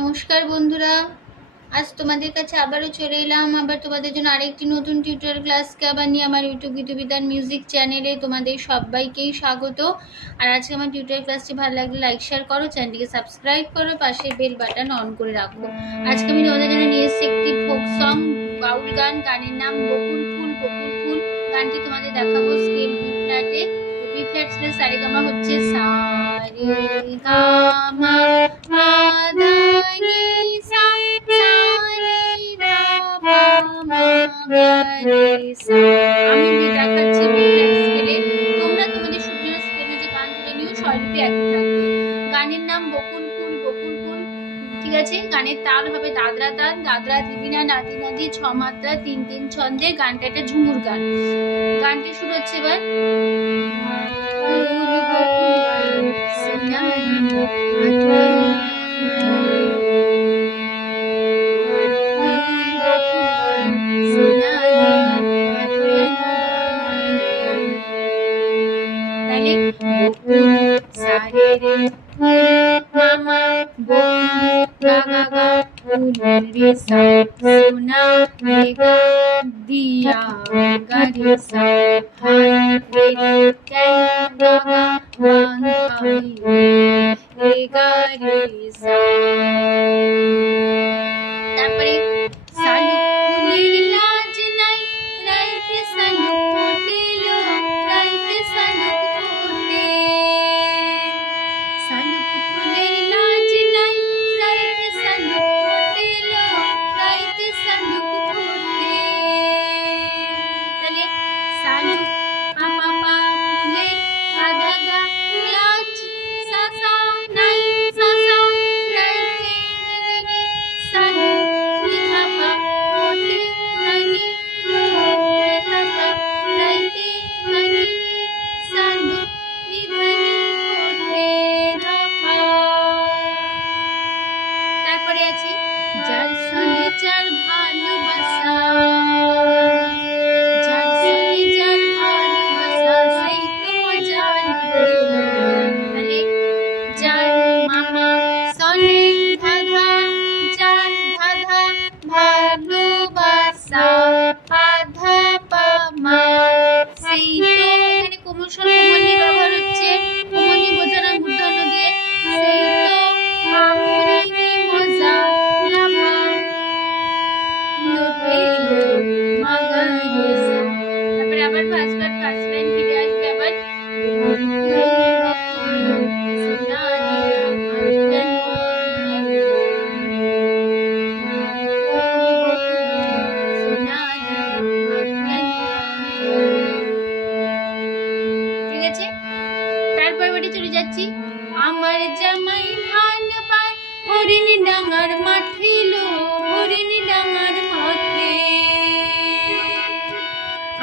নমস্কার বন্ধুরা, আজ তোমাদের কাছে আবারও চলে এলাম আবার তোমাদের জন্য আরেকটি নতুন টিউটোরিয়াল ক্লাসকে আবার নিয়ে আমার ইউটিউব গীতবিতান মিউজিক চ্যানেলে তোমাদের সবাইকেই স্বাগত। আর আজকে আমার টিউটোরিয়াল ক্লাসটি ভালো লাগলে লাইক শেয়ার করো, চ্যানেলটিকে সাবস্ক্রাইব করো, পাশে বেল বাটন অন করে রাখো। আজকে আমি তোমাদের জন্য নিয়ে এসেছি একটি ফোক সং বাউল গান। গানের নাম বকুল ফুল বকুল ফুল। গানটি তোমাদের দেখাবো স্কেল বি ফ্ল্যাটে। বি ফ্ল্যাট স্কেল সারেগামা হচ্ছে সা রে গা মা পা ধা নি সা সা রে গা পা মা গা রে সা। আমি দেখাচ্ছি বি ফ্ল্যাট স্কেলে, তোমরা তোমাদের শুকনো স্কেলে যে গান ধরে নিও স্বরলিপি একই থাকবে। গানের নাম বকুল ফুল বকুল ফুল, ঠিক আছে। গানের তাল হবে দাদরা তাল, দাদরা দিবিনা নাদি নাদি, ছ মাত্রা তিন তিন ছন্দে। গানটা একটা ঝুমুর গান। গানটি শুরু হচ্ছে এবার। सोना लेगा दिया गा सा हाथ रे कैंगा बांधाई लेगा रे सा। তারপরে শালুকুলের লাজ নাই রাইতে শালুক ফোটেল, রাইতে শালুক ফোটে। শালুক ফুলের লাজ নাই রাইতে শালুক ফোটেল, রাইতে শালুক ফোটে। তাহলে শালুক আপা পা ফুলে আধা গা লাজ সা সা নাই সা সা রাইতে রে শালুক নিধা পা ফোটে হানি রাধা রাইতে হানি শালুক নিধানি ফোটে রাধা। তারপরে আছে যার সনে যার ভালোবাসা, যার সনে যার ভালোবাসা সেই তো মজা নিবে। তাহলে যার মামা সনে ধাধা, যার ধাধা ভালোবাসা আধা পামা সেই তো। এখানে কোমল স্বর কোমলনি ব্যবহার হচ্ছে, কোমলনি বোঝানো মূর্ধন্য দিয়ে। সেই তো আমনি মজা লাভা লুটেলো মাগাইসা। তারপরে আবার ফার্স্ট লাইন ফিরে আসবে আবার। ঠিক আছে, তারপর বাড়ি চলে যাচ্ছি। আমার জামাই ধান পায় হরিণী ডাঙার মাঠে লো, হরিণী ডাঙার মাঠে।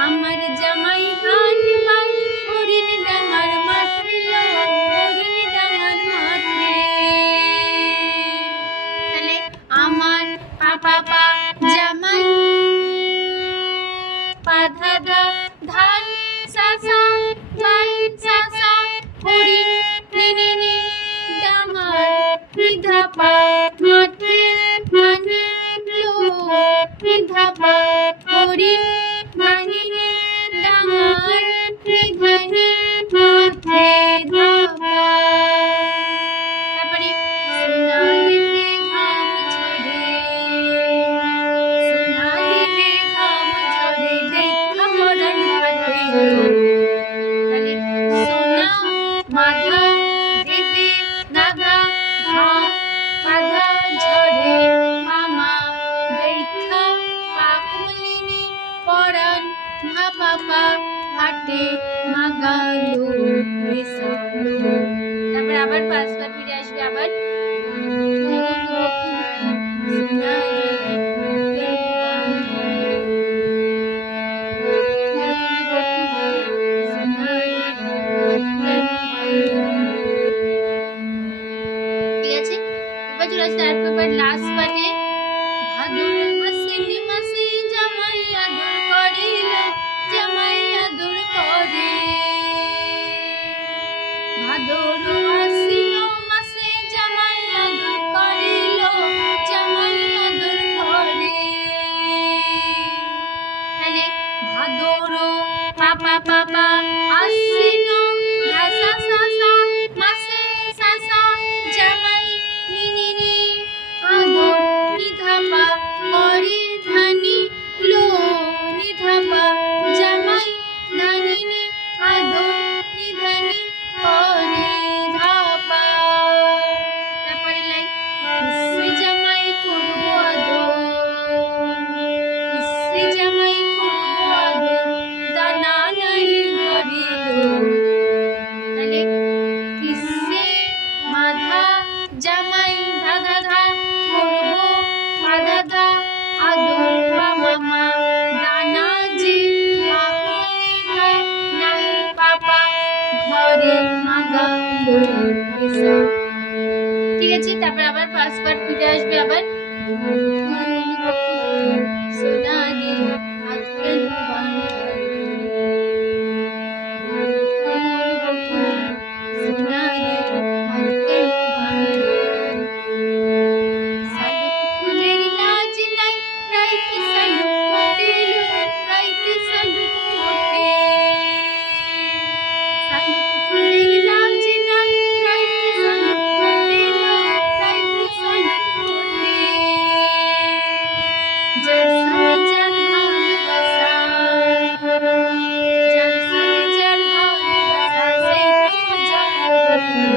আমার জামাই ধান পায় হরিণী ডাঙার মাঠে লো, হরিণী ডাঙার মাঠে। তাহলে আমার পাপা পা জামাই পা ধা ধা ধান সা সা পাই সা সা হরিণ নি নি নি ডাঙার নিধা পা মাঠে মানি লো নিধা পা হরিণ মানি নি ডাঙার নিধানি মাঠে ধাপা। তারপরে সোনালিতে ঘাম ঝরে, সোনালিতে ঘাম ঝরে দেখা মরণ ঘাটে। তাহলে সোনা মাধা দেবে দাদা ঘাম আধা ঝরে মামা দেখা পাকুলিনি পরাণ ভাপা পা ঘাটে মাগালো রেসালো। তারপর আবার পাঁচবার ফিরে আসবে আবার। ঠিক আছে, এবার চলে আসছে তারপর লাস্ট পার্টে। ভাদর মাসে মাসে জামাই আদর করিল, জামাই আদর করে। ভাদর আশ্বিন মাসে জামাই আদর করিল, ঠিক আছে, তারপর আবার ফার্স্ট পার্ট ফিরে আসবে আবার। সোনা দে হাত কেন বাঁধা, সোনা দে হাত কেন বাঁধা, শালুক ফুলের লাজ নাই, রাইতে শালুক ফোটেল, রাইতে শালুক ফোটে। শালুক ফুলের লাজ নাই, রাইতে শালুক ফোটেল, রাইতে শালুক ফোটে। যার সাথে যার ভালোবাসা, যার সাথে যার ভালোবাসা, সেই তো মজার কথা।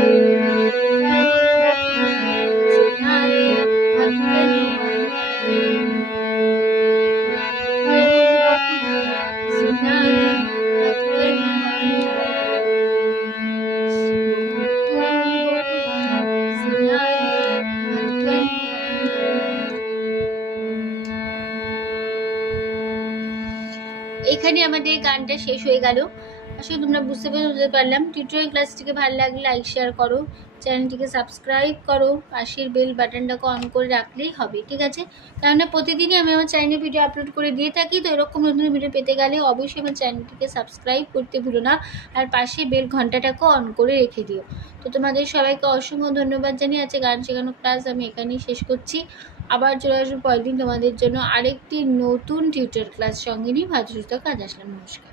সোনা দে হাত কেন বাঁধা, সোনা দে হাত কেন বাঁধা, সোনা দে হাত কেন বাঁধা। এখানে আমাদের গানটা শেষ হয়ে গেল। আসলে তোমরা বুঝতে পারলাম। টিউটোরিয়াল ক্লাসটিকে ভালো লাগলে লাইক শেয়ার করো, চ্যানেলটিকে সাবস্ক্রাইব করো, পাশের বেল বাটনটাকে অন করে রাখলেই হবে, ঠিক আছে? কেননা প্রতিদিনই আমি আমার চ্যানেলে ভিডিও আপলোড করে দিয়ে থাকি। তো এরকম নতুন ভিডিও পেতে গেলে অবশ্যই আমার চ্যানেলটিকে সাবস্ক্রাইব করতে ভুলো না, আর পাশে বেল ঘন্টাটাকে অন করে রেখে দিও। তো তোমাদের সবাইকে অসংখ্য ধন্যবাদ জানিয়ে আছে গান শেখানো ক্লাস আমি এখানেই শেষ করছি। আবার চলে আসবো পরের দিন তোমাদের জন্য আরেকটি নতুন টিউটোরিয়াল ক্লাস সঙ্গে নিয়ে। ভালো সুস্থ কাজ আসলাম। নমস্কার।